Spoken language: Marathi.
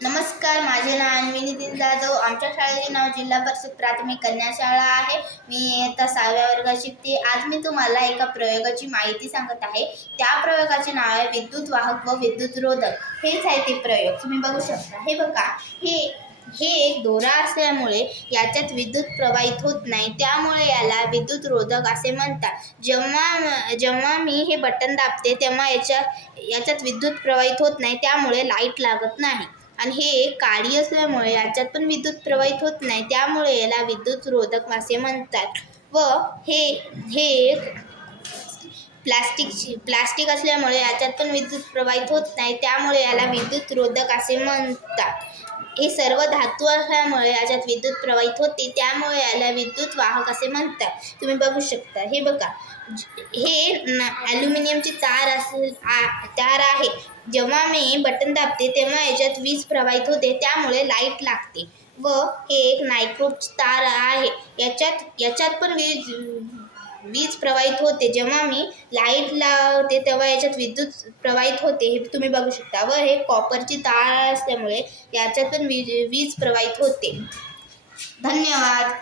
नमस्कार, माझे नाव अन्वी नितीन जाधव. आमच्या शाळेचे नाव जिल्हा परिषद प्राथमिक कन्या शाळा आहे. मी इयत्ता 6व्या वर्गात शिकते. आज मी तुम्हाला एका प्रयोगाची माहिती सांगत आहे. त्या प्रयोगाचे नाव आहे विद्युत वाहक व विद्युत रोधक. हेच आहे ते प्रयोग. तुम्ही बघू शकता. हे बघा, हे एक दोरा असल्यामुळे याच्यात विद्युत प्रवाहित होत नाही, त्यामुळे याला विद्युत रोधक असे म्हणतात. जेव्हा मी हे बटन दाबते तेव्हा याच्यात विद्युत प्रवाहित होत नाही, त्यामुळे लाईट लागत नाही. आणि हे काळी असल्यामुळे याच्यात पण विद्युत प्रवाहित होत नाही, त्यामुळे याला विद्युत रोधक असे म्हणतात. व हे प्लास्टिक असल्यामुळे याच्यात पण विद्युत प्रवाहित होत नाही, त्यामुळे याला विद्युत रोधक असे म्हणतात. हे सर्व धातू असल्यामुळे याच्यात विद्युत प्रवाहित होते, त्यामुळे याला विद्युत वाहक असे म्हणतात. तुम्ही बघू शकता. हे बघा, हे ॲल्युमिनियमची तार आहे. जेव्हा मी बटन दाबते तेव्हा याच्यात वीज प्रवाहित होते, त्यामुळे लाईट लागते. व हे एक नायट्रोची तार आहे. याच्यात पण वीज प्रवाहित होते. जेव्हा मी लाईट लावते तेव्हा याच्यात विद्युत प्रवाहित होते, हे तुम्ही बघू शकता. व हे कॉपरची तार असल्यामुळे याच्यात पण वीज प्रवाहित होते. धन्यवाद.